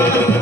ಆ